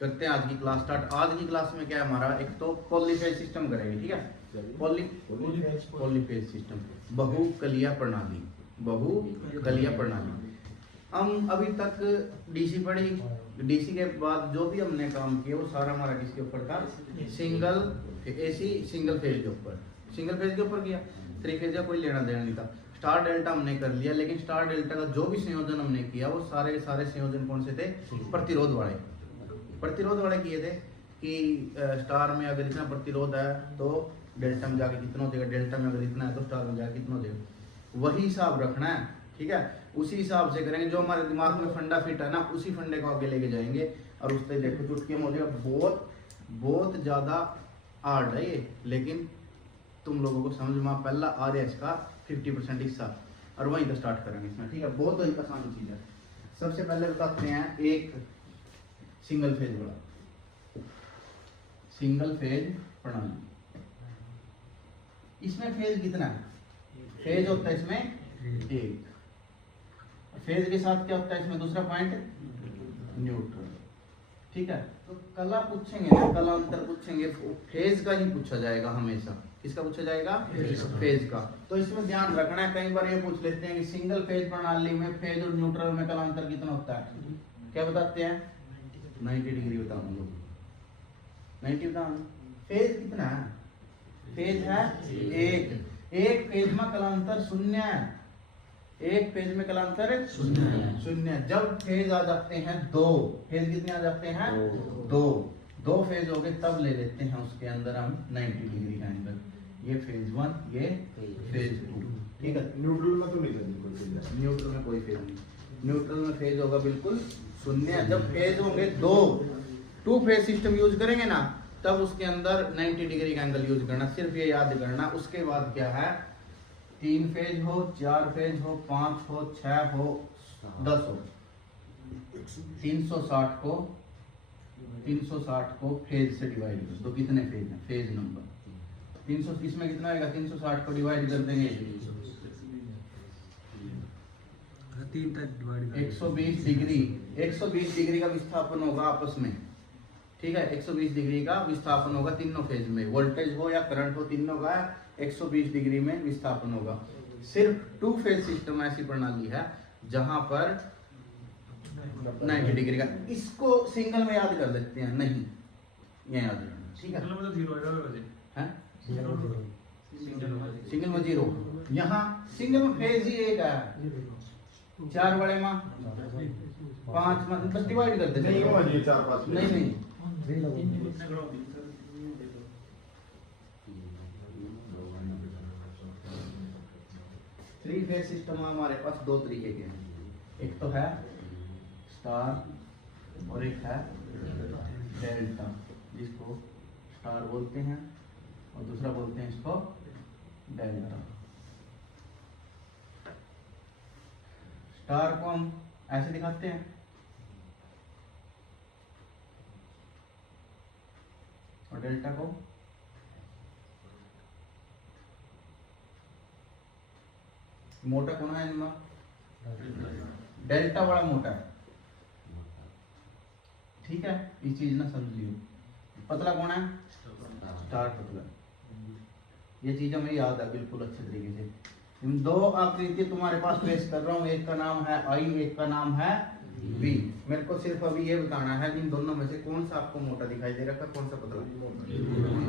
करते हैं आज की क्लास स्टार्ट। आज की क्लास में क्या है हमारा, एक तो पॉलीफेज सिस्टम करेंगे, ठीक है। पॉलीफेज सिस्टम, बहुकलिया प्रणाली, बहुकलिया प्रणाली। हम अभी तक डीसी पढ़ी, डीसी के बाद जो भी हमने काम किया वो सारा हमारा किसके ऊपर था, सिंगल एसी सिंगल फेज के ऊपर, सिंगल फेज के ऊपर किया। थ्री फेज का कोई लेना देना नहीं था। स्टार डेल्टा हमने कर लिया, लेकिन स्टार डेल्टा का जो भी संयोजन हमने किया वो सारे के सारे संयोजन कौन से थे, प्रतिरोध वाले, प्रतिरोध वाले किए थे। कि स्टार में अगर इतना प्रतिरोध है तो डेल्टा में जाके कितना हो जाएगा, डेल्टा में अगर इतना है तो स्टार में जाके कितना हो जाएगा, वही हिसाब रखना है, ठीक है। उसी हिसाब से करेंगे, जो हमारे दिमाग में फंडा फिट है ना, उसी फंडे को आगे लेके जाएंगे। और उससे देखो चुटकी में हो जाएगा, बहुत बहुत ज़्यादा हार्ड है ये, लेकिन तुम लोगों को समझ में पहला आ रहा है इसका 50% हिस्सा, और वहीं पर स्टार्ट करेंगे इसमें, ठीक है। बहुत ही आसान चीज़ है। सबसे पहले बताते हैं एक सिंगल फेज वाला, सिंगल फेज प्रणाली। इसमें फेज कितना है, फेज होता है इसमें एक, फेज के साथ क्या होता है इसमें दूसरा पॉइंट, न्यूट्रल, ठीक है। तो कला पूछेंगे ना, कला अंतर पूछेंगे, फेज का ही पूछा जाएगा हमेशा। किसका पूछा जाएगा, फेज का। तो इसमें ध्यान रखना है, कई बार ये पूछ लेते हैं कि सिंगल फेज प्रणाली में फेज और न्यूट्रल में कला अंतर कितना होता है, क्या बताते हैं, 90 डिग्री बताओ हम लोग, 90 बताओ। फेज कितना है, फेज है एक फेज में कलांतर शून्य है, एक फेज में कलांतर शून्य। जब फेज आ जाते हैं दो, फेज कितने आ जाते हैं, दो फेज हो गए, तब ले लेते हैं उसके अंदर हम 90 डिग्री का एंगल। ये फेज 1, ये फेज 2, ठीक है। न्यूट्रल में तो नहीं है, न्यूट्रल में कोई फेज नहीं, न्यूट्रल में फेज होगा बिल्कुल शून्य। जब फेज होंगे दो, टू फेज सिस्टम यूज करेंगे ना, तब उसके अंदर 90 डिग्री का एंगल यूज करना, सिर्फ ये याद करना। उसके बाद क्या है, 3 फेज हो, 4 फेज हो, 5 हो, 6 हो, 10 हो, 360 को फेज से डिवाइड कर दो। कितने फेज हैं, फेज नंबर 300, इसमें कितना आएगा, 360 को डिवाइड कर देंगे 120 डिग्री, 120 डिग्री का विस्थापन होगा आपस में, ठीक है। 120 डिग्री का विस्थापन होगा तीनों फेज में, वोल्टेज हो या करंट हो, तीनों का 120 डिग्री में विस्थापन होगा। सिर्फ टू फेज सिस्टम ऐसी प्रणाली है जहां पर 90 डिग्री का, इसको सिंगल में याद कर लेते हैं, नहीं ये याद रखना, ठीक है। सिंगल में जीरो, यहाँ सिंगल में फेज ही एक है, 4 बड़े में 5 में बस डिवाइड कर देते हैं, नहीं 3 फेज सिस्टम हमारे पास 2 तरीके के हैं, एक तो है स्टार और एक है डेल्टा, जिसको स्टार बोलते हैं और दूसरा बोलते हैं इसको डेल्टा। स्टार को हम ऐसे दिखाते हैं, और डेल्टा को मोटा कौन है इनमें, डेल्टा बड़ा मोटा है, ठीक है। ये चीज ना समझ लियो। पतला कौन है, स्टार पतला। ये चीज हमें याद है बिल्कुल अच्छे तरीके से। इन 2 आकृति तुम्हारे पास पेश कर रहा हूँ, एक का नाम है आई, एक का नाम है वी। मेरे को सिर्फ अभी ये बताना है इन दोनों में से कौन सा आपको मोटा दिखाई दे रहा है, कौन सा पतला।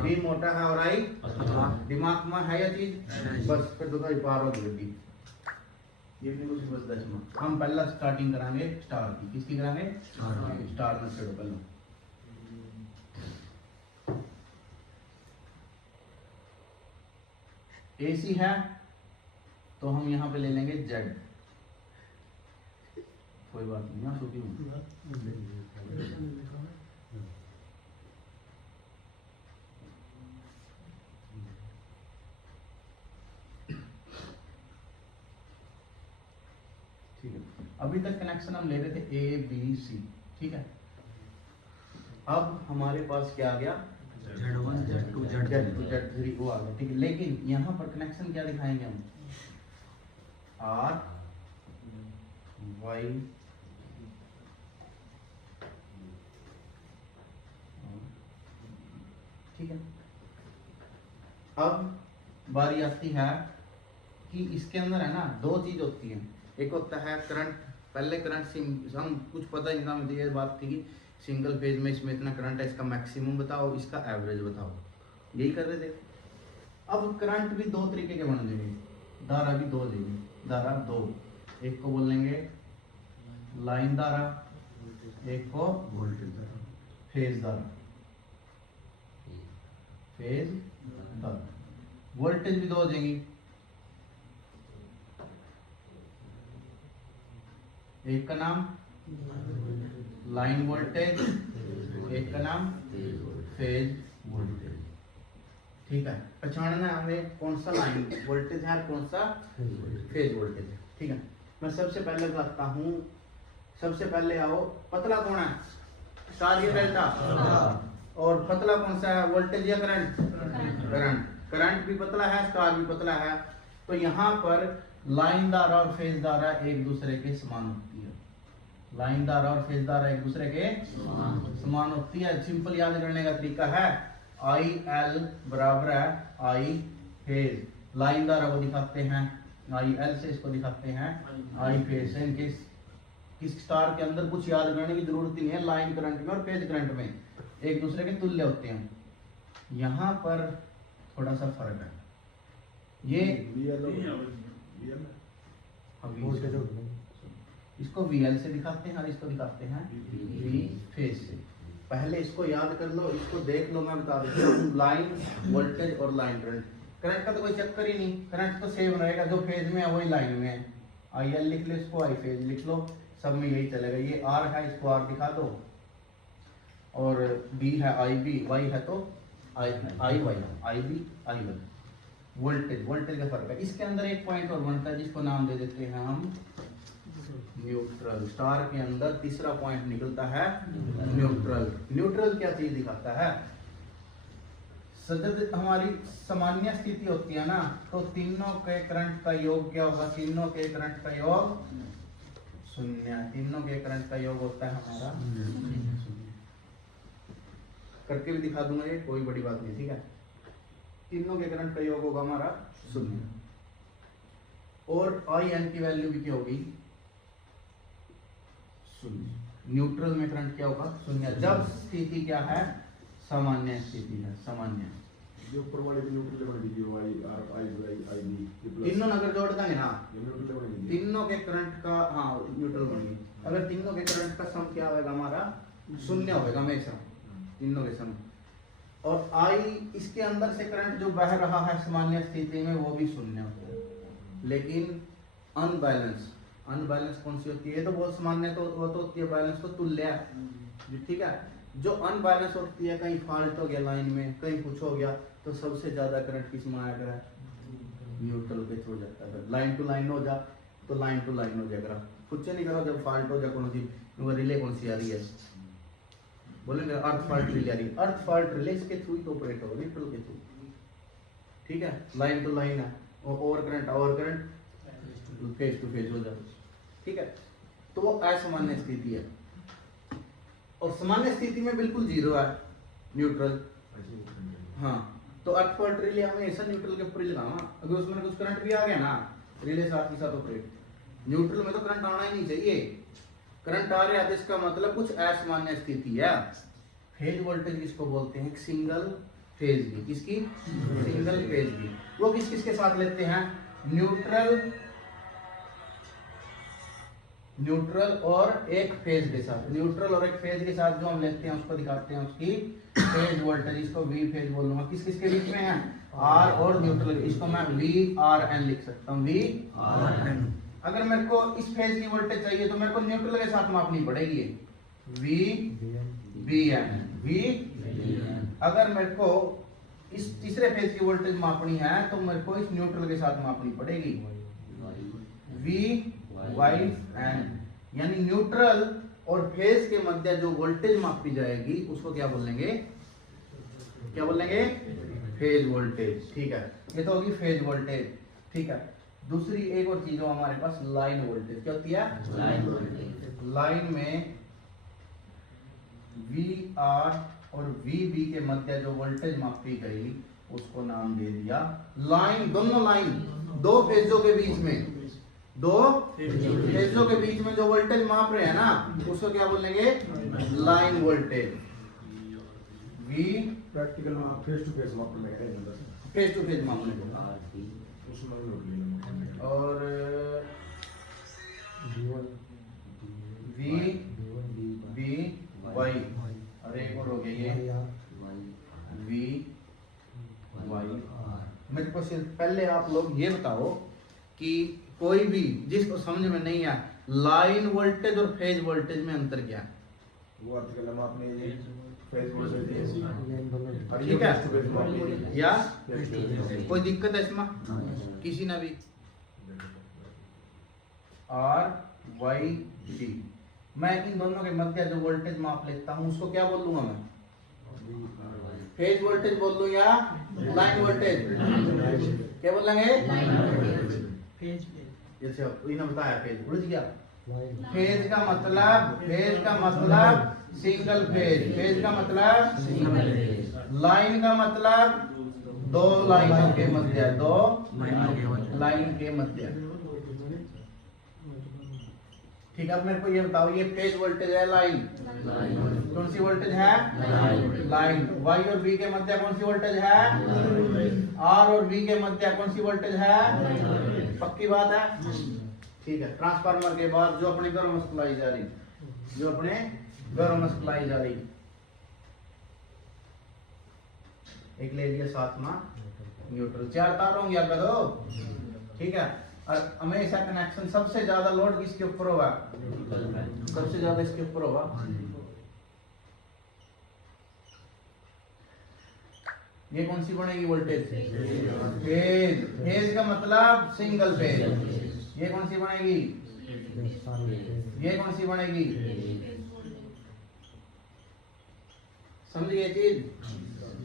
वी मोटा है और आई दिमाग में है या चीज, बस फिर दोनों पार हो जाएगी। ये भी कुछ बस 10 में हम पहला स्टार्टिंग कराएंगे स्टार की, किसकी कराएंगे, स्टार में छोड़ो पहले। एसी है तो हम यहाँ पे ले लेंगे जेड, कोई बात नहीं ना, छोटी ठीक है। अभी तक कनेक्शन हम ले रहे थे ए बी सी, ठीक है। अब हमारे पास क्या आ गया, Z1 Z2 Z3 वो आ गया, ठीक है। लेकिन यहाँ पर कनेक्शन क्या दिखाएंगे हम, R Y ठीक है। अब बारी आती है कि इसके अंदर है ना दो चीज होती है, एक होता है करंट, पहले करंट हम कुछ पता ही नहीं था, मुझे ये बात थी कि सिंगल फेज में इसमें इतना करंट है, इसका मैक्सिमम बताओ, इसका एवरेज बताओ, यही कर रहे थे। अब करंट भी दो तरीके के बन जाएंगे, धारा भी दो लेंगे, धारा दो, एक को बोलेंगे लाइन धारा, एक को फेज धारा, फेज धारा। वोल्टेज भी दो हो जाएंगी, एक का नाम लाइन वोल्टेज, एक का नाम फेज वोल्टेज। ठीक है, पहचानना है हमें कौन सा लाइन वोल्टेज है और कौन सा फेज वोल्टेज है। ठीक है, मैं सबसे पहले बताता हूँ, सबसे पहले आओ, पतला कौन है, स्टार या डेल्टा, और पतला कौन सा है, वोल्टेज या करंट, करंट, करंट भी पतला है, स्टार भी पतला है। तो यहाँ पर लाइन धारा और फेज धारा एक दूसरे के समान होती है, लाइन धारा और फेज धारा एक दूसरे के समान होती है। सिंपल याद करने का तरीका है, आई एल बराबर है आई फेज, लाइन धारा को दिखाते हैं आई एल से, इसको दिखाते हैं आई फेज से। इनके किस स्टार के अंदर कुछ याद करने की जरूरत नहीं है, लाइन करंट में और फेज करंट में एक दूसरे के तुल्य होते हैं। यहाँ पर थोड़ा सा फर्क है, ये इसको VL से दिखाते हैं और इसको दिखाते हैं V फेज से। पहले इसको याद कर लो, इसको देख लो, मैं बता देता हूँ, लाइन वोल्टेज और लाइन करंट, करंट का तो कोई चक्कर ही नहीं, करंट तो सेम रहेगा, जो फेज में है वही लाइन में है। IL लिख लो, इसको I फेज लिख लो, सब में यही चलेगा। ये R है, इसको R दिखा दो, और B है IB, Y है तो IY, IB IY। Voltage, voltage का फर्क है। इसके अंदर एक पॉइंट और बनता है जिसको नाम दे देते हैं हम न्यूट्रल। स्टार के अंदर तीसरा पॉइंट निकलता है न्यूट्रल। न्यूट्रल क्या चीज दिखाता है, जब हमारी सामान्य स्थिति होती है ना, तो तीनों के करंट का योग क्या होगा, तीनों के करंट का योग शून्य, तीनों के करंट का योग होता है हमारा, करके भी दिखा दूंगा, ये कोई बड़ी बात नहीं। ठीक है, तीनों के करंट का योग होगा हमारा शून्य, और IN की वैल्यू भी क्या होगी, शून्य। न्यूट्रल में करंट क्या होगा, शून्य, जब स्थिति क्या है, सामान्य स्थिति है, सामान्य। जो ऊपर वाले भी न्यूट्रल बन दीजिए, Y R I I B, तीनों अगर जोड़ देंगे ना, न्यूट्रल बन दीजिए, तीनों के करंट का, हाँ न्यूट्रल बन गई। अगर तीनों के करंट का सम क्या होगा हमारा, शून्य होगा हमेशा, तीनों के सम। और आई, इसके अंदर से करंट जो बह रहा है सामान्य स्थिति में, वो भी शून्य होता है। लेकिन अनबैलेंस, अनबैलेंस कौन सी होती है, तो बहुत सामान्य तो वो तो होती है, बैलेंस तो तुल्य है। ठीक है, जो अनबैलेंस होती है, कहीं फॉल्ट हो गया लाइन में, कहीं कुछ हो गया, तो सबसे ज्यादा करंट किस में आया करा, न्यूट्रल के थ्रू जाता है। लाइन टू लाइन हो जा तो लाइन टू लाइन हो जाएगा, कुछ नहीं करो, जब फॉल्ट हो जाए कौन सी, रिले कौन सी आ रही है, बोलेंगे अर्थ फॉल्ट रिले आ रही है, अर्थ फॉल्ट रिले इसके थ्रू ही तो ऑपरेट होगा, न्यूट्रल के थ्रू। ठीक है, लाइन टू लाइन है, और करंट फेज टू फेज हो जाता। ठीक है, तो वो असामान्य स्थिति है, और सामान्य स्थिति में बिल्कुल जीरो है न्यूट्रल। हाँ, तो अर्थ फॉल्ट रिले हमेशा न्यूट्रल के ऊपर ही लगाना, अगर उसमें कुछ करंट भी आ गया ना, रिले साथ के साथ ऑपरेट। न्यूट्रल में तो करंट आना ही नहीं चाहिए, करंट आ रहा है तो इसका मतलब कुछ असामान्य स्थिति है। फेज वोल्टेज किसको बोलते हैं, सिंगल फेज भी, किसकी, सिंगल फेज भी। वो किस किस के साथ लेते हैं, न्यूट्रल और एक फेज के साथ। न्यूट्रल और एक फेज के साथ जो हम लेते हैं उसको दिखाते हैं उसकी फेज वोल्टेज, इसको V फेज बोलूंगा। किस किस के बीच में है, R और न्यूट्रल, इसको मैं VRN लिख सकता हूँ, VRN। अगर मेरे को इस फेज की वोल्टेज चाहिए तो मेरे को न्यूट्रल के साथ मापनी पड़ेगी, VBN। अगर मेरे को इस तीसरे फेज की वोल्टेज मापनी है तो मेरे को इस न्यूट्रल के साथ मापनी पड़ेगी, VYN। यानी न्यूट्रल और फेज के मध्य जो वोल्टेज मापी जाएगी उसको क्या बोलेंगे, क्या बोलेंगे, फेज वोल्टेज। ठीक है, ये तो होगी फेज वोल्टेज। ठीक है, दूसरी एक और चीज हो हमारे पास, लाइन वोल्टेज। क्या होती है, लाइन वोल्टेज। लाइन में VR और VB के मध्य जो वोल्टेज मापी गई उसको नाम दे दिया लाइन। दोनों लाइन, दो फेजों के बीच में, दो फेजों के बीच में जो वोल्टेज माप रहे हैं ना उसको क्या बोलेंगे? Line voltage. V प्रैक्टिकल में आप फेस टू फेस मापने में क्या होता है? फेज टू फेज मापने को। उसमें नोट लेना। और V B Y, और एक और हो गया ये V Y। मेरे को सिर्फ पहले आप लोग ये बताओ कि कोई भी जिसको समझ में नहीं आया, लाइन वोल्टेज और फेज वोल्टेज में अंतर क्या है? वो आर्टिकल में आपने ये फेस वोल्टेज और ठीक है? फेस टू फेस मापने या कोई दिक्कत है इसमें? किसी ने भी RYD, मैं इन दोनों के मध्य जो वोल्टेज माप लेता हूँ उसको क्या बोल दूंगा मैं? फेज वोल्टेज बोल दूं या लाइन वोल्टेज? क्या बोलेंगे? जैसे इन्होंने बताया फेज, उलझ गया। फेज का मतलब सिंगल फेज, फेज का मतलब लाइन का मतलब दो लाइनों के मध्य, दो लाइन के मध्य। ठीक है, अब मेरे को ये बताओ, ये फेज वोल्टेज है लाइन, कौन सी वोल्टेज है? लाइन। Y और B के मध्य कौन सी वोल्टेज है? R और B के मध्य कौन सी वोल्टेज है? पक्की बात है? ठीक है। ट्रांसफार्मर के बाद जो अपने घरों में सप्लाई जा रही, जो अपने घरों में सप्लाई जा रही, एक ले लिया साथ में न्यूट्रल, चार तार होंगे आपका दो। ठीक है, और हमेशा कनेक्शन सबसे ज्यादा लोड किसके ऊपर होगा? सबसे ज्यादा इसके ऊपर होगा। ये कौन सी बनेगी वोल्टेज? फेज। फेज का मतलब सिंगल फेज। ये कौन सी बनेगी? ये कौन सी बनेगी? समझिए चीज।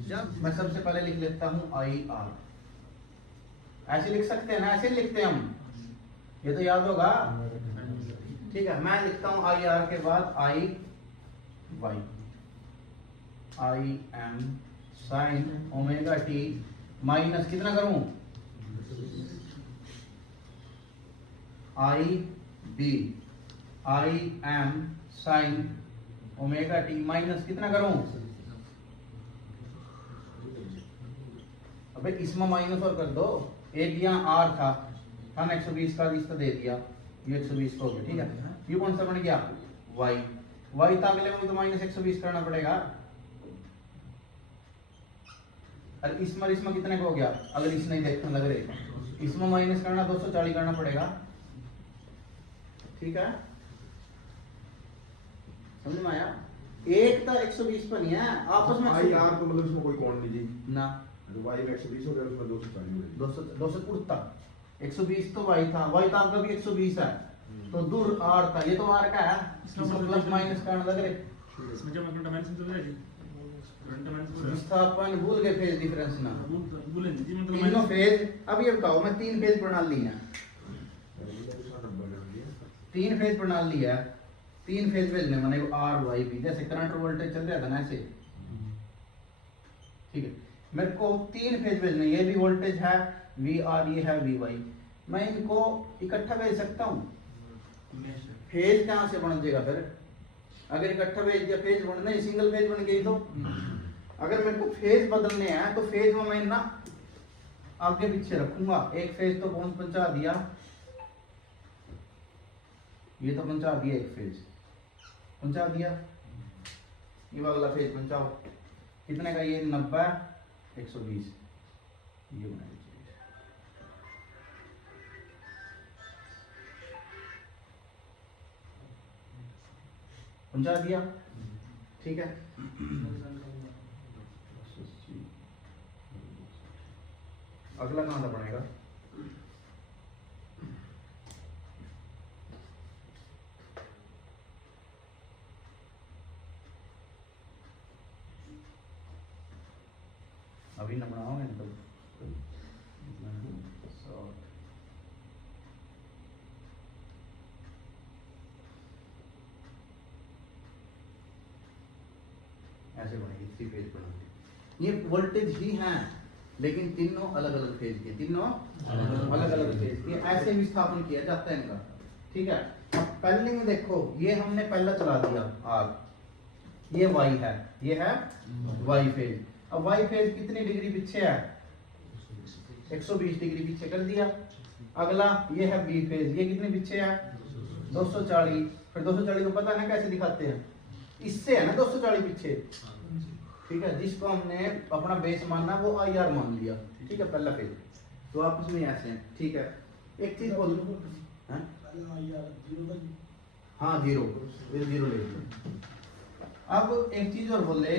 जब मैं सबसे पहले लिख लेता हूं IR, ऐसे लिख सकते हैं ना? ऐसे लिखते हैं हम, ये तो याद होगा। ठीक है, मैं लिखता हूं IR के बाद IY, IM sign omega T minus कितना करूं? IB IM sign omega T minus कितना करूं? अबे इसमें माइनस और कर दो। एक यहाँ R था ना 120 का, इसका दे दिया, ये 120 हो गया। ठीक है, ये कौन सा बन गया? Y था, अगले में तो माइनस 120 करना पड़ेगा। और इसमें कितने का हो गया? अगर इसमें देखने लग रहे, इसमें माइनस करना 240 करना पड़ेगा। ठीक है, समझ में आया? एक तो 120 पर नहीं है आपस में। IR तो मतलब इसमें कोई कोण नहीं जी ना, तो Y में 120 हो गया, उसमें 240 हो गया। 200 120 तो Y था, Y था आपका भी 120 है, तो दूर R था, ये तो R का है, इसको प्लस माइनस करना लग रहे। इसमें क्या मतलब डायमेंशन चल रहा है जी? विस्थापन भूल गए, फेज डिफरेंस ना बोले जी, मतलब तीनों फेज। अब ये बताओ, मैं तीन फेज प्रणाली है, तीन फेज प्रणाली है, तीन फेज भेजने माने RYB, जैसे करंट वोल्टेज चल रहा था ना ऐसे। ठीक है, मेरे को तीन फेज भेजने, ये भी वोल्टेज है VR, ये है VY, मैं इनको इकट्ठा भेज सकता हूँ। फेज कहाँ से बन जाएगा फिर? अगर इकट्ठा भेज दिया, फेज बन नहीं, सिंगल फेज बन गई। तो अगर मेरे को फेज बदलने हैं तो फेज में मैं ना आगे पीछे रखूंगा। एक फेज तो पहुंचा दिया, ये तो पहुंचा दिया, एक फेज पहुंचा दिया, ये अगला फेज पहुंचाओ। कितने का? ये 90 120, ये बना लीजिए। पहुंचा दिया। ठीक है, अगला कहां था बनेगा? अभी न बनाओगे तो ऐसे बनेगी 3 फेज प्रणाली। ये वोल्टेज ही हैं लेकिन तीनों अलग अलग फेज के, तीनों अलग अलग फेज के, ऐसे विस्थापन किया जाता है इनका। ठीक है, अब पहले में देखो ये हमने पहला चला दिया आग, ये वाई है, ये है वाई फेज। अब वाई फेज कितनी डिग्री पीछे है, 120 डिग्री पीछे कर दिया। अगला ये है बी फेज, ये कितने पीछे है, 240। फिर 240 को पता है ना कैसे दिखाते हैं, इससे है ना 240 पीछे। ठीक है, जिसको हमने अपना बेस मानना वो आई आर मान लिया। ठीक है, पहला फेज तो आपस में ऐसे हैं। ठीक है, एक चीज बोल दूं, हाँ जीरो ले लो। अब एक चीज और बोले,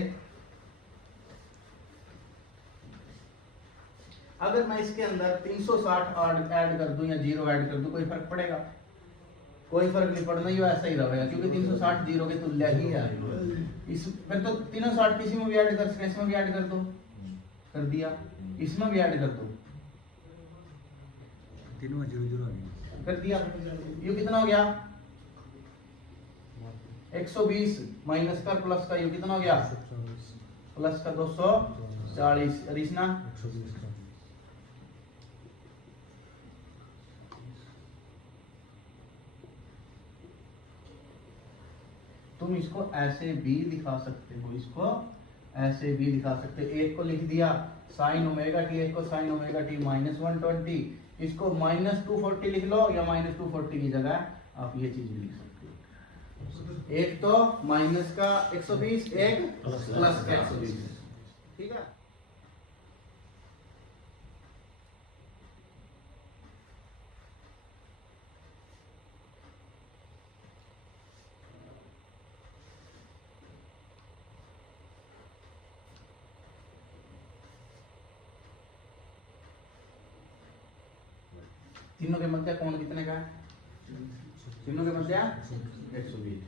अगर मैं इसके अंदर 360 ऐड कर दूं या 0 ऐड कर दूं, कोई फर्क पड़ेगा? कोई फर्क नहीं पड़ना, ये ऐसा ही रहेगा क्योंकि 360 0 के तुल्य ही है। इस फिर तो 360 किसी में भी ऐड कर सकते, इसमें भी ऐड कर दो, कर दिया, इसमें भी ऐड कर दो, तीनों 0 0 आ गए, कर दिया। ये कितना हो गया, 120 माइनस का प्लस का, ये कितना हो गया, प्लस का 240। रिश्ना 120 का तुम इसको ऐसे भी दिखा सकते हो, इसको ऐसे भी दिखा सकते हो। एक को लिख दिया साइन ओमेगा टी, एक को साइन ओमेगा टी माइनस 120, इसको माइनस 240 लिख लो, या माइनस 240 की जगह आप ये चीज भी लिख सकते हो। एक तो माइनस का 120, एक प्लस का 120। ठीक है, तीनों के मध्य कोण कितने का है, तीनों के मध्य 120।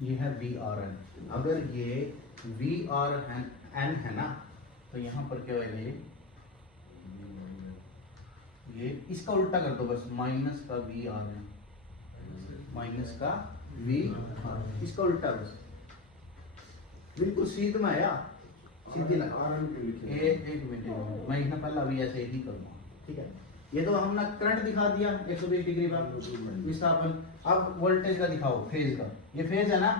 ये है वी आर एन। अगर ये वी आर एन है ना, तो यहाँ पर क्या होगा, ये इसका उल्टा कर दो बस, माइनस का वी आर एन, माइनस का वी आर, इसका उल्टा बस, बिल्कुल सीध में आया, सीधी लगा। एक मिनट मैं इतना पहला भी ऐसे ही करूँगा। ठीक है, ये तो हमने करंट दिखा दिया 120 डिग्री पर विस्थापन। अब वोल्टेज का दिखाओ, फेज का, ये फेज है ना,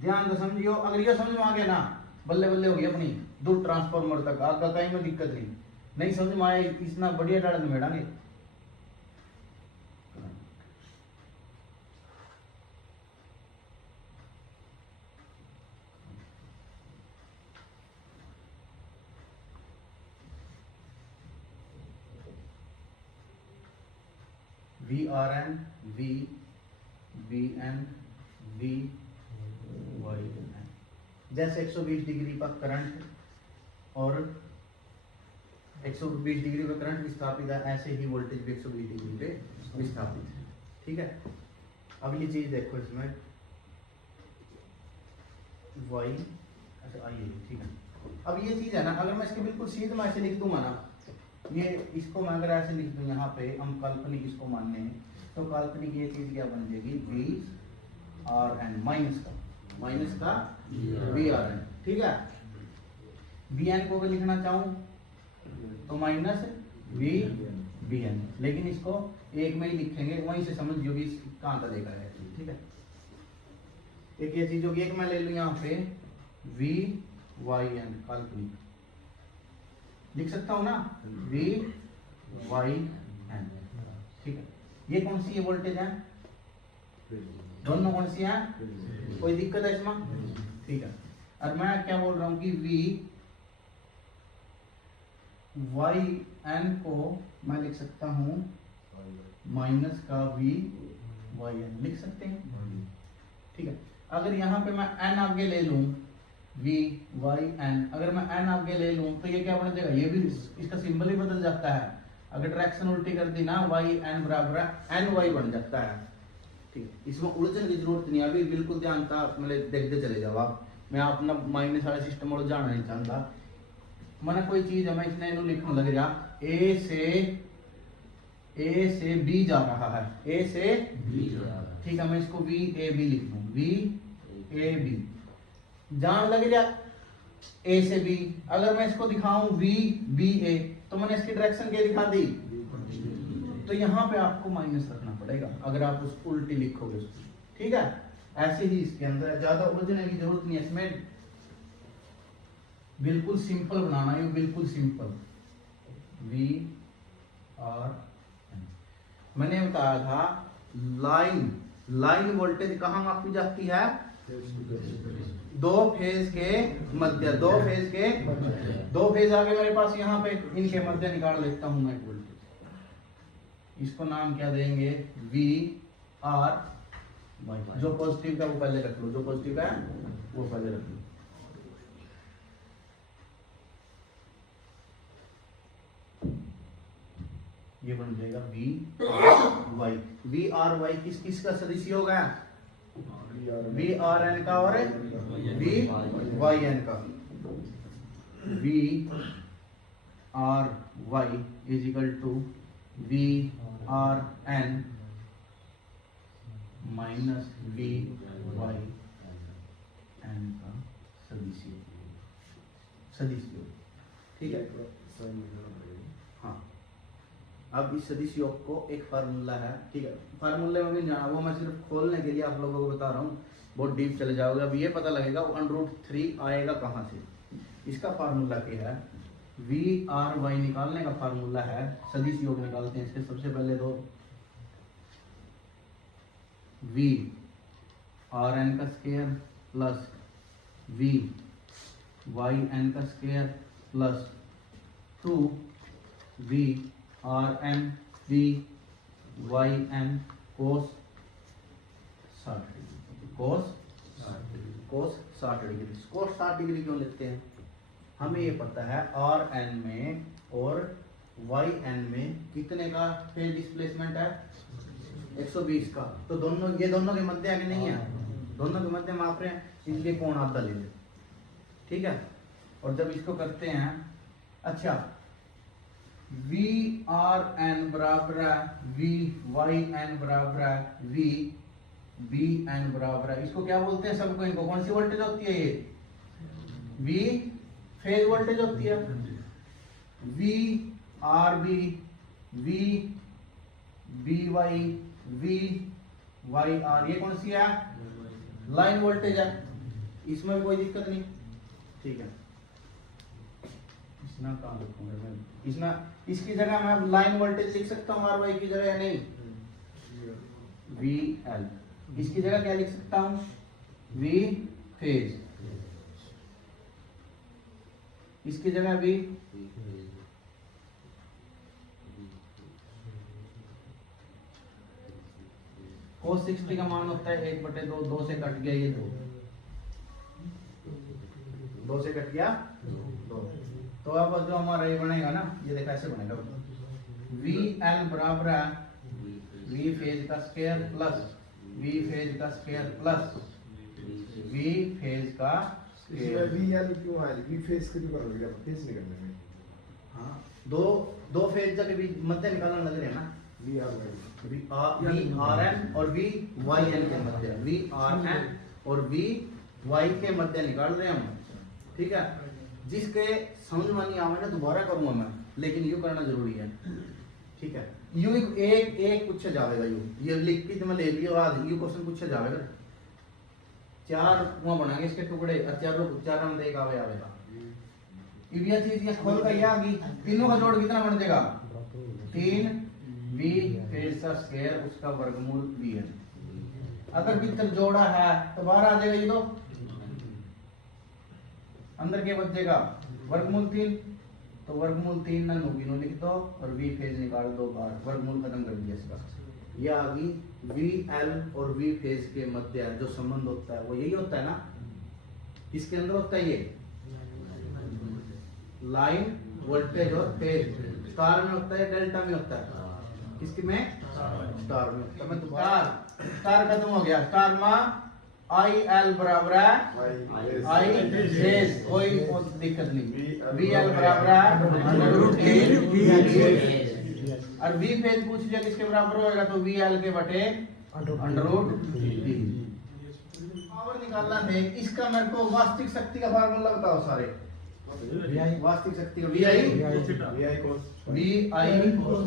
ध्यान से समझियो। अगर ये समझ में आ गया ना, बल्ले बल्ले हो गई अपनी, दूर ट्रांसफार्मर तक आग कहीं में दिक्कत नहीं समझ में आया, इतना बढ़िया डाल मेड़ांगे। V R N, V B N, V Y N. जैसे 120 डिग्री पर करंट और 120 डिग्री पर करंट विस्थापित है, ऐसे ही वोल्टेज भी 120 डिग्री पे विस्थापित है। ठीक है, अब ये चीज देखो, इसमें वाई अच्छा आइए। ठीक है, अब ये चीज है ना, अगर मैं इसके बिल्कुल सीधे में ऐसे लिख दूंगा ना, ये इसको मैं अगर ऐसे लिख दूं, यहाँ पे हम काल्पनिक इसको मानने हैं, तो काल्पनिक ये चीज क्या बन जाएगी, वी आर एन, माइनस का वी आर एन। ठीक है, वी एन को अगर लिखना चाहूं तो माइनस वी बी एन, लेकिन इसको एक में ही लिखेंगे, वहीं से समझ जो भी कहां का देखा है। ठीक है, एक ये चीज होगी, एक मैं ले लूं यहाँ पे वी वाई एन, काल्पनिक लिख सकता हूं ना, वी वाई एन। ठीक है, ये कौन सी ये वोल्टेज है, दोनों कौन सी हैं, कोई दिक्कत है इसमें? ठीक है, और मैं क्या बोल रहा हूं कि वी वाई एन को मैं लिख सकता हूं माइनस का वी वाई एन, लिख सकते हैं। ठीक है, अगर यहाँ पे मैं एन आगे ले लूं, वी वाई एन, अगर मैं एन आगे ले लूं तो ये क्या बन जाएगा, ये भी इसका सिंबल ही बदल जाता है। अगर डायरेक्शन उल्टी कर दी ना, वाई एन बराबर एन वाई बन जाता है। ठीक है, इसमें उलझन की जरूरत नहीं है, अभी बिल्कुल ध्यान था मतलब देखते चले जाओ आप। मैं अपना माइंड में सारा सिस्टम और जाना नहीं चाहता। मैंने कोई चीज है, मैं इसने इन्हों लिखने लग रहा, ए से बी जा रहा है, ए से बी जा रहा है, ठीक है, मैं इसको वी ए बी लिख दूं, वी ए बी। जान लग रहा ए से बी, अगर मैं इसको दिखाऊं वी बी ए, तो मैंने इसकी डायरेक्शन क्या दिखा दी, तो यहाँ पे आपको माइनस रखना पड़ेगा अगर आप उस उल्टी लिखोगे उसको, ठीक है। ऐसे ही इसके अंदर ज्यादा उलझने की जरूरत नहीं है, इसमें बिल्कुल सिंपल बनाना है, बिल्कुल सिंपल। वी आर, मैंने बताया था लाइन वोल्टेज कहाँ मापी जाती है, दो फेज के मध्य, दो फेज आगे मेरे पास यहाँ पे इनके मध्य निकाल लेता हूं मैं वोल्टेज, इसको नाम क्या देंगे, वी आर वाई। जो पॉजिटिव का वो पहले रख लो, जो पॉजिटिव का है वो पहले रख लो। ये बन जाएगा V R Y. V R Y किसका सदिश योग है, वी आर एन का और वी वाई एन का। V R Y is equal to V R N minus V Y N का सदिश योग, ठीक है। हाँ, अब इस सदिश योग को एक फार्मूला है, ठीक है, फार्मूले में भी जाना, वो मैं सिर्फ खोलने के लिए आप लोगों को बता रहा हूँ, बहुत डीप चले जाओगे। अब ये पता लगेगा √3 आएगा कहाँ से। इसका फार्मूला क्या है, वी आर वाई निकालने का फार्मूला है, सदिश योग निकालते हैं इसके। सबसे पहले तो वी आर एन का square plus V Y N का square plus 2 V R N V Y N cos 60 degree, cos 60 degree क्यों लेते हैं, हमें ये पता है आर एन में और वाई एन में कितने का फेज डिस्प्लेसमेंट है, 120 का। तो ये दोनों के मध्य आगे नहीं है, दोनों के मध्य माप रहे हैं, इसलिए कोण आधा ले लेते, ठीक है। और जब इसको करते हैं, अच्छा, वी आर एन बराबर है वी वाई एन बराबर है वी बी एन बराबर है, इसको क्या बोलते हैं सबको, इनको कौन सी वोल्टेज होती है, ये वी फेज वोल्टेज होती है। V R B V B Y V Y R, ये कौन सी है, लाइन वोल्टेज है, इसमें भी कोई दिक्कत नहीं, ठीक है। इसमें कहाँ लिखूंगा मैं, इसमें इसकी जगह मैं लाइन वोल्टेज लिख सकता हूँ आर वाई की जगह या नहीं, वी एल। इसकी जगह क्या लिख सकता हूँ, वी फेज, इसकी जगह वी cos 60 का मान होता है 1/2, 2 से कट गया ये 2 से कट गया 2। तो अब जो हमारा ये बनेगा ना, ये देखा ऐसे बनेगा, वी एल बराबर है वी फेज का स्क्वायर प्लस वी फेज का स्क्वायर प्लस वी फेज का स्क्वायर। वी एल क्यों है, वी फेज के क्यों करोगे, फेज नहीं करना है। हाँ, दो फेज के बीच मध्य निकालना लग रहे हैं ना, वी आर एन और वी वाई एन के मध्य, वी आर एन और वी वाई के मध्य निकाल रहे हैं हम, ठीक है। जिसके समझ में नहीं आवे ना दोबारा करूंगा मैं, लेकिन यू करना जरूरी है, ठीक है। यू एक पूछा जाएगा, ये लिख के मैं ले लियो, आज यू क्वेश्चन पूछा जाएगा, 4 वहां बनाएंगे इसके टुकड़े, चार में एक आवेगा, ये चीज ये खोल कर आ गई, तीनों का जोड़ कितना बन जाएगा, 3 वी फेज का स्क्वायर उसका वर्गमूल वी है। अगर भीतर जोड़ा है तो बाहर आ जाएगा, ये तो अंदर के बचेगा वर्गमूल 3, तो वर्गमूल 3 ना नो लिख दो और वी फेज निकाल दो बाहर, वर्गमूल खत्म कर दिया इसका। ये आ गई वी एल और वी फेज के मध्य जो संबंध होता है वो यही होता है ना, इसके अंदर होता है ये लाइन वोल्टेज और फेज, स्टार में होता है डेल्टा में होता है, किसकी में? स्टार में। तो मैं स्टार खत्म हो गया। स्टार में आई एल बराबर है आई फेज, कोई दिक्कत नहीं। वी एल बराबर है अंडर रूट 3 और वी फेज पूछ लिया किसके बराबर होएगा, तो वी एल के बटे अंडर रूट 3। पावर निकालना है, इसका मेरे को वास्तविक शक्ति का फार्मूला बताओ सारे। वास्तविक शक्ति का V I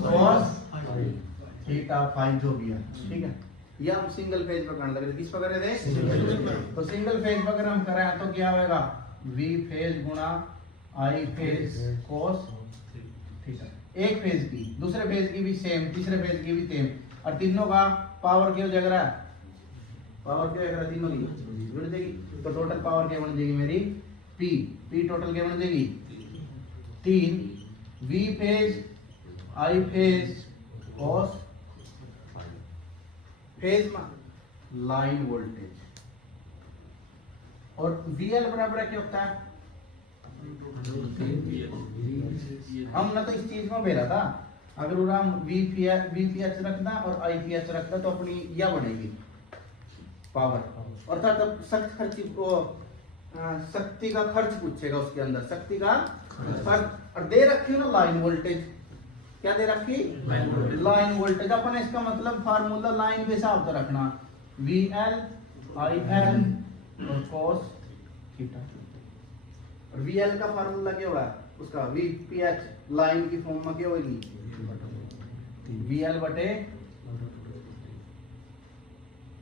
cos theta phi जो भी है, ठीक है। ये हम सिंगल फेज पर करने लगे थे। किस पर कर रहे थे? तो सिंगल फेज पर अगर हम करें तो क्या होगा? वी फेज गुणा आई फेज कॉस थीटा। एक फेज की, दूसरे फेज की भी सेम, तीसरे फेज की भी सेम, और तीनों का पावर क्या हो जाएगा? पावर क्या होगा तीनों की? जुड़ जाएगी। तो टोटल पावर क्या बन जाएगी मेरी? पी टोटल क्या बन जाएगी? 3 V phase I phase cos phase में लाइन वोल्टेज, और VL बराबर क्या होता है? हम ना तो इस चीज में बेरा था, अगर हम VPH रखना और IPH रखना तो अपनी यह बनेगी पावर, अर्थात तब सख्त खर्ची शक्ति का खर्च पूछेगा उसके अंदर, शक्ति का खर्च। और दे रखी ना लाइन वोल्टेज, क्या दे रखी? Line voltage. अपन इसका मतलब फार्मूला लाइन के हिसाब से रखना, VL IL और cos थीटा। और VL का फार्मूला क्या होगा? उसका VPH लाइन की फॉर्म में क्या होगी? VL बटे,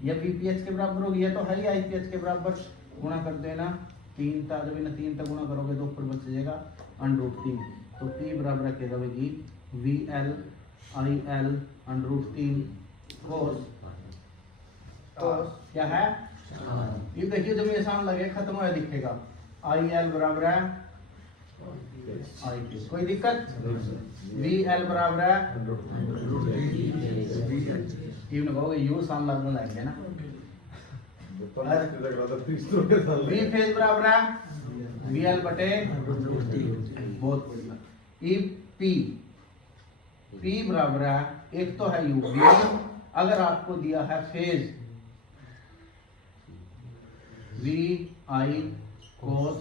या VPH के बराबर होगी, या तो है ही IPH के बराबर, गुणा कर देना 3 था, जब इन्हें 3 तक गुणा करोगे तो ऊपर बच जाएगा अंडर रूट 3। तो P बराबर क्या होगी? VL IL under root 3 cos क्या है? ये देखिए जब ये आसान लगे खत्म होया दिखेगा। IL बराबर है IP, कोई दिक्कत? VL बराबर है इवन कहोगे यू आसान लगने लग गया ना। V फेज बराबर है VL बटे बहुत बढ़िया। ई P बराबर है, एक तो है U, अगर आपको दिया है phase V I cos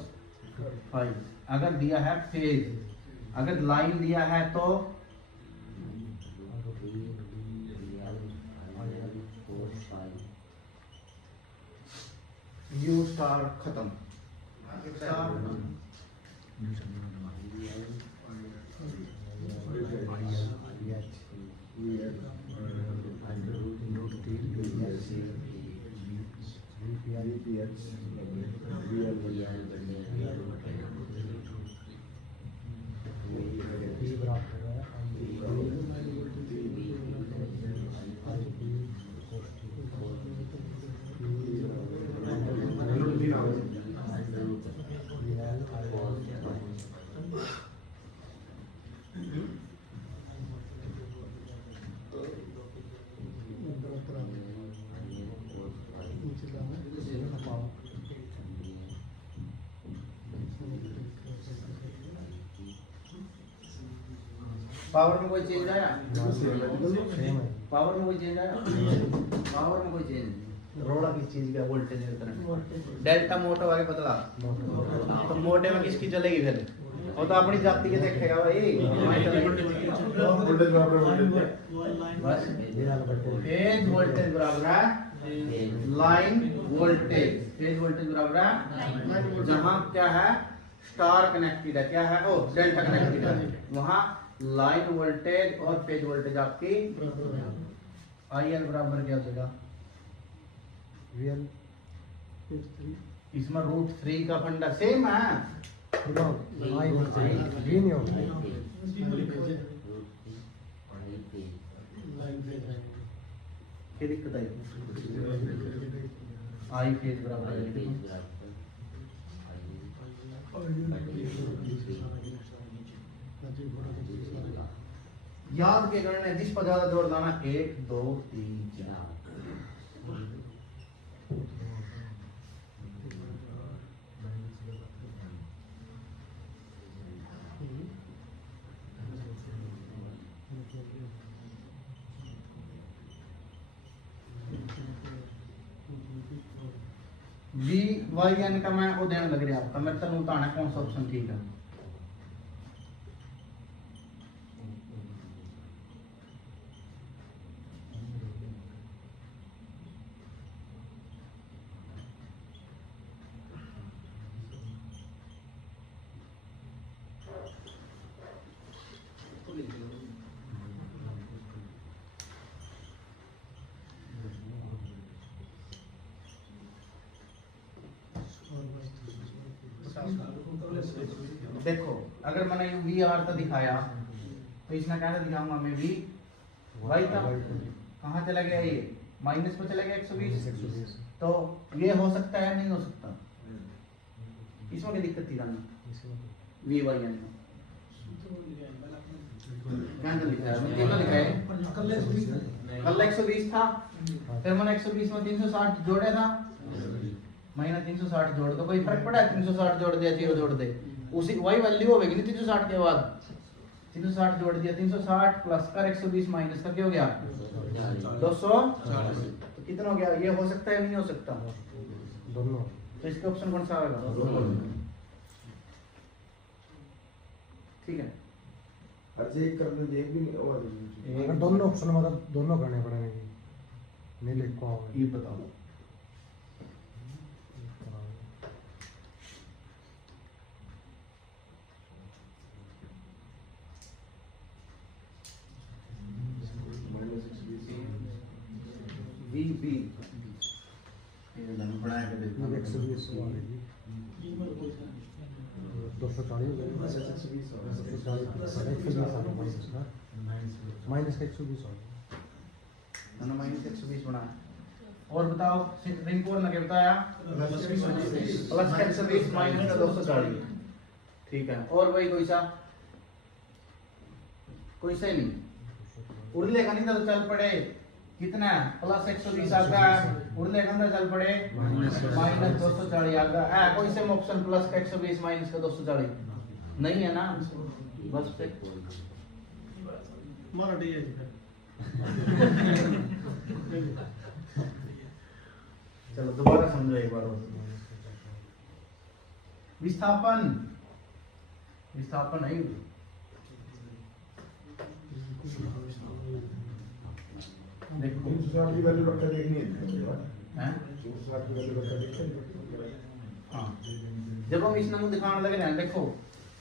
phi, अगर दिया है फेज, अगर लाइन दिया है तो U स्टार खत्म। पावर में कोई चेंज आया? पावर में कोई चेंज आया? पावर में कोई चेंज नहीं। रोड़ा की चीज का वोल्टेज तरह डेल्टा मोटा वाले बदला, तो मोटे में किसकी चलेगी फिर? वो तो अपनी जाति के देखेगा भाई। बस फेज वोल्टेज बराबर है लाइन वोल्टेज, फेज वोल्टेज बराबर है जहां क्या है? स्टार कनेक्टेड है, क्या है? ओ डेल्टा कनेक्टेड है, वहां लाइन वोल्टेज और फेज वोल्टेज आपकी IL बराबर क्या हो जाएगा? इसमें रूट 3 का फंडा सेम है। क्या दिक्कत आई? आई फेज बराबर है, याद के करने जिस पर ज्यादा जोर देना 1 2 3 4। वी वाई एन का मैं वो देने लग रहा आपका मैं तनु बताना कौन सा ऑप्शन ठीक है। देखो अगर मैंने वी आर का दिखाया तो इसमें क्या दिखाऊंगा मैं वी वाई का कहाँ चला गया ये माइनस में चला गया 120 तो ये हो सकता है नहीं हो सकता इसमें क्या दिक्कत थी गाना वी वाई एन क्या लिखा है मैं तीनों लिखा है कल 120 था फिर मैंने 120 में 360 जोड़ा था महीना 360 जोड़ दो कोई फर्क पड़ा है 360 जोड़ दिया 0 जोड़ दे उसी वही वैल्यू होगी नहीं 360 के बाद 360 जोड़ दिया 360 प्लस कर 120 माइनस कर क्या हो गया 200 तो कितना हो गया ये हो सकता है नहीं हो सकता दोनों तो इसका ऑप्शन कौन सा आएगा ठीक है अच्छा एक कर दे एक भी और अगर दोनों ऑप्शन मतलब दोनों करने पड़ेंगे नहीं लिख पाओगे ये बताओ वी बी ये हम बनाया के देखो 120 वाली 240 हो अच्छा जाएगा 120 माइनस का 120 हो मैंने माइनस 120 बनाया और बताओ रिंग कोड लगे बताया प्लस 120 माइनस का 240 ठीक है और वही कोई सा ही नहीं उड़ले का नहीं तो चल पड़े कितना प्लस 120 आ गया उड़ले के अंदर चल पड़े माइनस 240 आ गया है कोई से ऑप्शन प्लस का 120 माइनस का 240 नहीं है ना बस पे मारा डी है चलो दोबारा समझो एक बार और विस्थापन नहीं देखो 360 की वैल्यू रख कर देखनी है हैं 360 की वैल्यू रख कर देखनी है हाँ जब हम इस नंबर दिखाने लगे ना देखो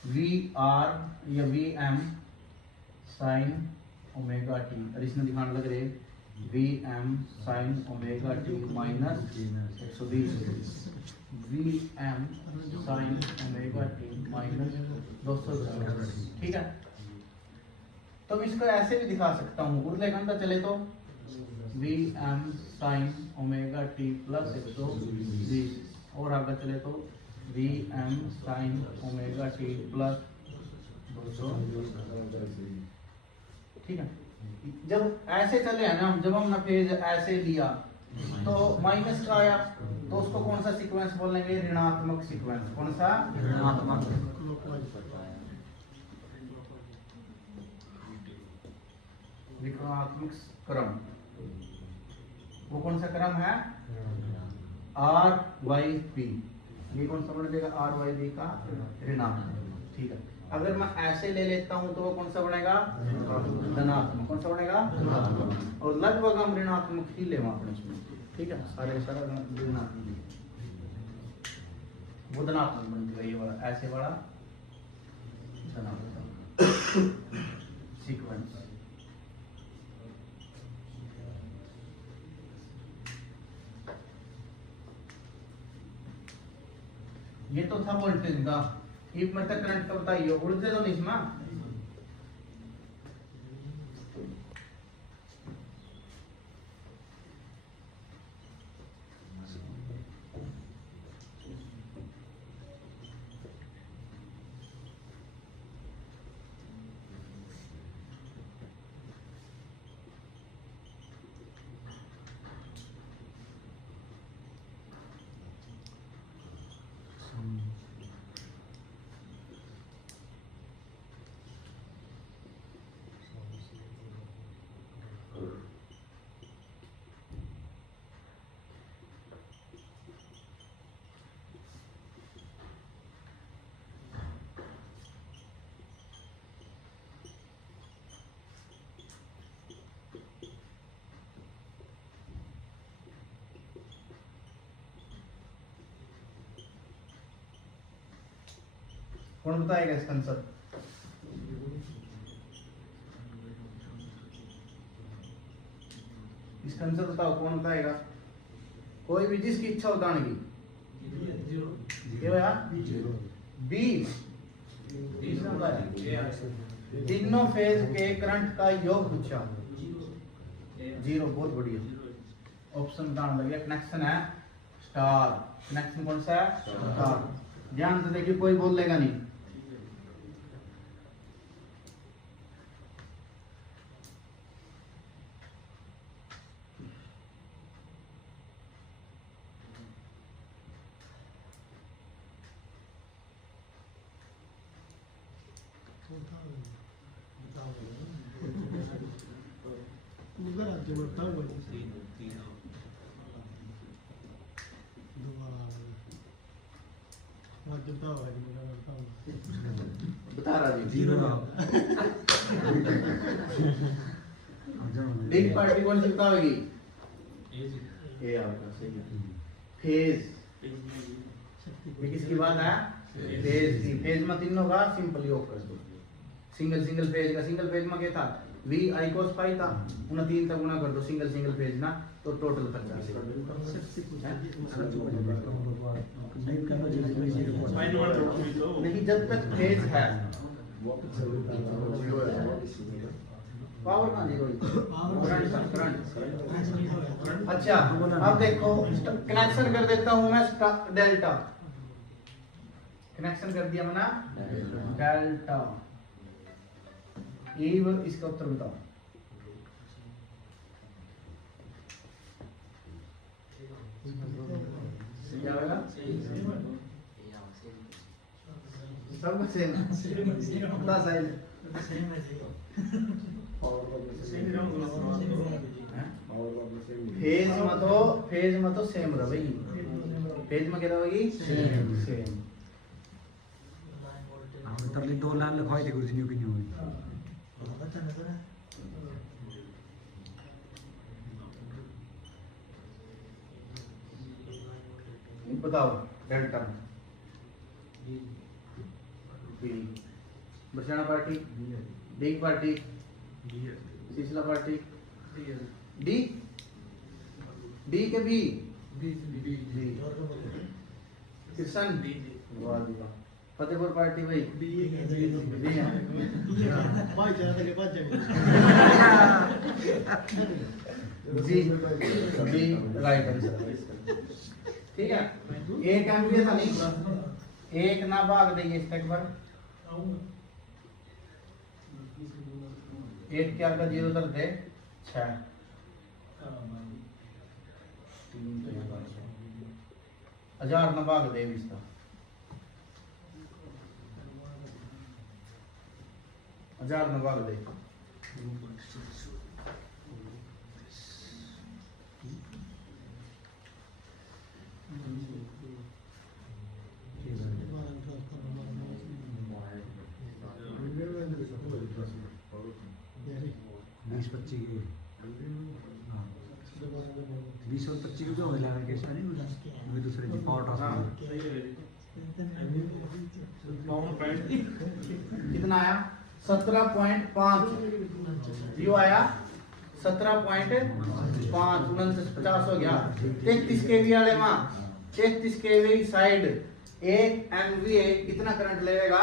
वी आर या V M sine omega T और इसमें दिखाने लग रहे V M sine omega T minus 120 V M sine omega T minus 240 ठीक है तो इसको ऐसे भी दिखा सकता हूँ उर्ले के अंदर चले तो V M sine omega T plus 120 और आगे चले तो V M sine omega T plus 200 ठीक है जब ऐसे चले हैं ना जब हमने फेज ऐसे लिया तो माइनस का आया तो उसको कौन सा सीक्वेंस बोलेंगे ऋणात्मक सीक्वेंस कौन सा ऋणात्मक क्रम वो कौन सा क्रम है आर वाई पी ये कौन सा बन जाएगा आर वाई बी का ऋणात्मक ठीक है अगर मैं ऐसे ले लेता हूं तो वो कौन सा बनेगा धनात्मक कौन सा बनेगा और लगभग हम ऋणात्मक ही लेवा अपने इसमें ठीक है सारे सारा ऋणात्मक वो धनात्मक बन जाएगा ये वाला ऐसे वाला धनात्मक सीक्वेंस ये तो था वोल्टेज का एक मतलब करंट का बताइए उड़ते तो नहीं इसमें कौन बताएगा इसका आंसर? इसका आंसर बताओ, कौन बताएगा? कोई भी जिसकी इच्छा हो बताने की। क्या होया? बी। किसने बताया? तीनों फेज के करंट का योग पूछा। 0, बहुत बढ़िया। ऑप्शन बताने लगे। कनेक्शन है स्टार। कनेक्शन कौन सा है? स्टार। ध्यान से देखिए, कोई बोल लेगा नहीं। बता रहा जी। 0 बिग पार्टी कौन सी बताओगी? ये आपका सही है। फेज, ये किसकी बात है? फेज की। फेज में तीनों का सिंपल योग कर दो। सिंगल सिंगल फेज का, सिंगल फेज में क्या था? वी आई cos पाई था, उन्हें 3 तक गुणा कर दो सिंगल सिंगल फेज ना, तो टोटल 50 नहीं, जब तक फेज है पावर ना जीरो करंट। अच्छा, अब देखो कनेक्शन कर देता हूं मैं डेल्टा। कनेक्शन कर दिया मैंने डेल्टा। इसका उत्तर बताओ। जाएगा सब सेम बता साइज फेज में तो सेम रहा भाई। फेज में क्या रहेगी? सेम। तरली 2 लाख लिखवाई थी कुछ नहीं की हुई। बताओ delta. Barsana party, D party, सिसला पार्टी, डी डी के बी, किशन, फतेहपुर पार्टी भाई जी बी राइट आंसर। ठीक है, एक एम्पियर था नहीं, एक ना भाग देंगे इस तक पर, एक क्या का 0 तक दे 6, 1000 ना भाग दे इसका, 1000 ना भाग दे। बीस 25 की 20 और 25 की हो जाएगा कैसा नहीं दूसरे की पावर ट्रांसफर। कितना आया? 17.5। यो आया 17.5, 49 हो गया। 33 kV वाले वहां 33 kV साइड 1 MVA कितना करंट लेगा?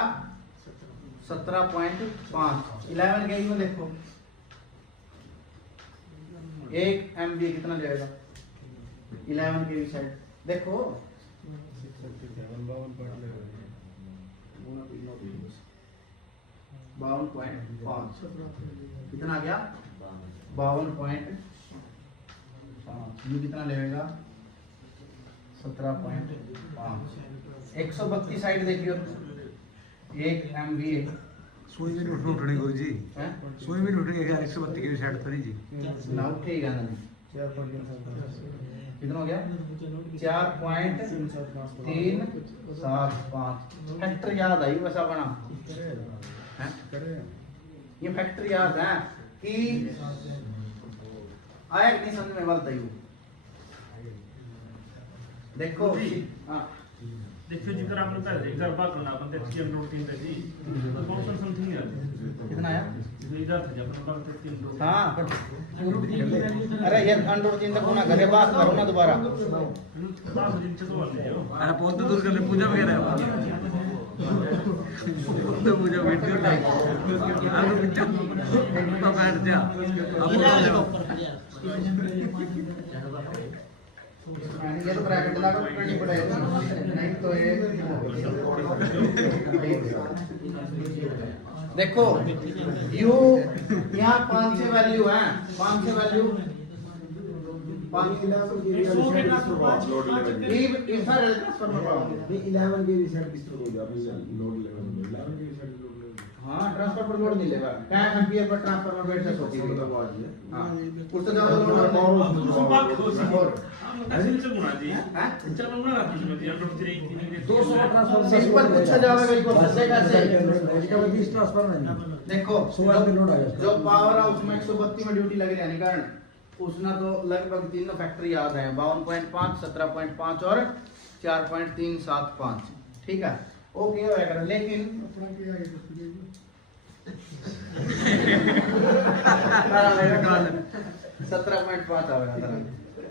17.5। 11 kV में देखो 1 MVA कितना लेगा? 11 kV साइड देखो 52.5 कितना आ गया? 52.5। ये कितना लेगा? 17.5। 132 साइड देखियो 1 MVA। सोई में उठने को जी हैं? सोई में उठने के 132 की साइड तो नहीं जी ना उठेगा ना। कितना हो गया? 4.375। फैक्टर याद आई वैसा बना है? ये फैक्टर याद है कि आया कि नहीं समझ में? बात बताइए। देखो हाँ देखियो जी कर आपने पहले एक बार बात करना अपन देखिए हम नोट 3 पे जी ऑप्शन समथिंग है कितना आया इधर थे अपन बात 3 दो हाँ अरे ये अंडर 3 तक होना घरे बात करो ना दोबारा पास दिन से तो वाले हो अरे बहुत दूर करने पूजा वगैरह है तो पूजा वीडियो टाइप आगे पीछे तो बैठ जा ये तो ब्रैकेट लगा करनी पड़ेगी नहीं तो ये देखो यू यहाँ 5 से वैल्यू है 5 से वैल्यू 5 11 के रिसेट किस तरह हो गया अभी लोड 11 में 11 के रिसेट लोड हाँ ट्रांसफर पर लोड नहीं लेगा 10 एम्पीयर पर ट्रांसफार्मर बेड से होती है हाँ उससे ज्यादा लोड और ऐसे चल गुना जी हां चल गुना ना इसमें जी अंडर 3 200 ट्रांसफार्मर सिंपल पूछा जाएगा कोई क्वेश्चन से कैसे इसका 20 ट्रांसफार्मर है देखो 16 पे लोड आ गया जो पावर हाउस में 132 में ड्यूटी लग रही है कारण उसना तो लगभग तीनों फैक्ट्री याद है 52.5 17.5 और 4.375 ठीक है ओके होएगा लेकिन 17.5 आएगा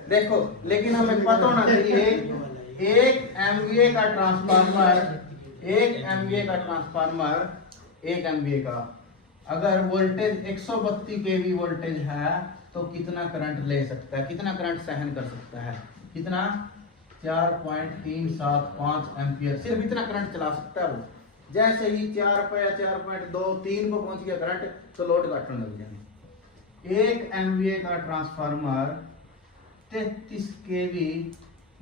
देखो लेकिन हमें पता होना चाहिए 1 MVA का ट्रांसफार्मर 1 MVA का ट्रांसफार्मर 1 MVA का अगर वोल्टेज 132 kV वोल्टेज है तो कितना करंट ले सकता है कितना करंट सहन कर सकता है कितना 4.375 एम्पियर सिर्फ इतना करंट चला सकता है वो जैसे ही 4 पे 4.2 3 को पहुंच गया करंट तो लोड काटने लग जाएंगे 1 MVA का ट्रांसफार्मर 33 kV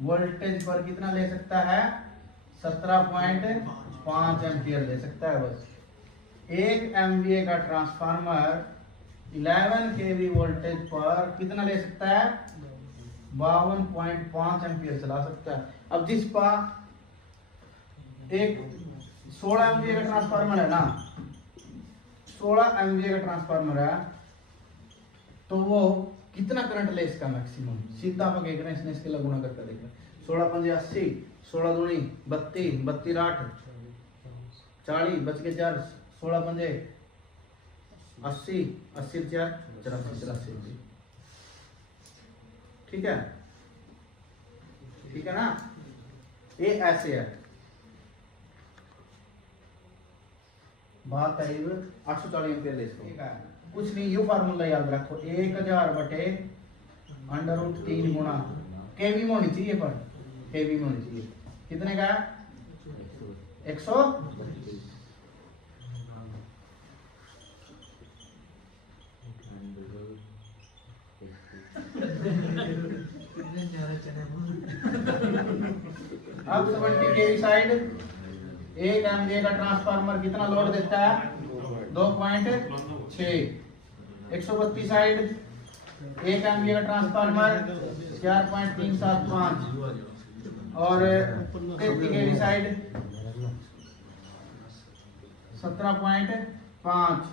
वोल्टेज पर कितना ले सकता है 17.5 एम्पियर ले सकता है बस 1 MVA का ट्रांसफार्मर 11 kV वोल्टेज पर कितना ले सकता है 52.5 एम्पियर चला सकता है अब जिस पर एक 16 MVA का ट्रांसफार्मर है ना 16 MVA का ट्रांसफार्मर है तो वो कितना करंट ले इसका मैक्सिमम सीधा आप एक इसने इसके लिए गुणा करके देखना 16 पंजे 80 16 दूनी 32 32 8 40 बच के 4 16 पंजे 80 80 4 84 ठीक है ना ये ऐसे है बात है 840 एम्पीयर ले इसको ठीक है कुछ नहीं यू फार्मूला याद रखो 1000 बटे √3 गुणा केवी में होनी चाहिए पर केवी में होनी चाहिए कितने का 100 अब 70 kV साइड 1 MVA का ट्रांसफार्मर कितना लोड देता है 2.6 132 साइड 1 MVA का ट्रांसफार्मर 4.375 और 33 kV साइड 17.5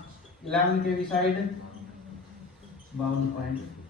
11 kV साइड 52.5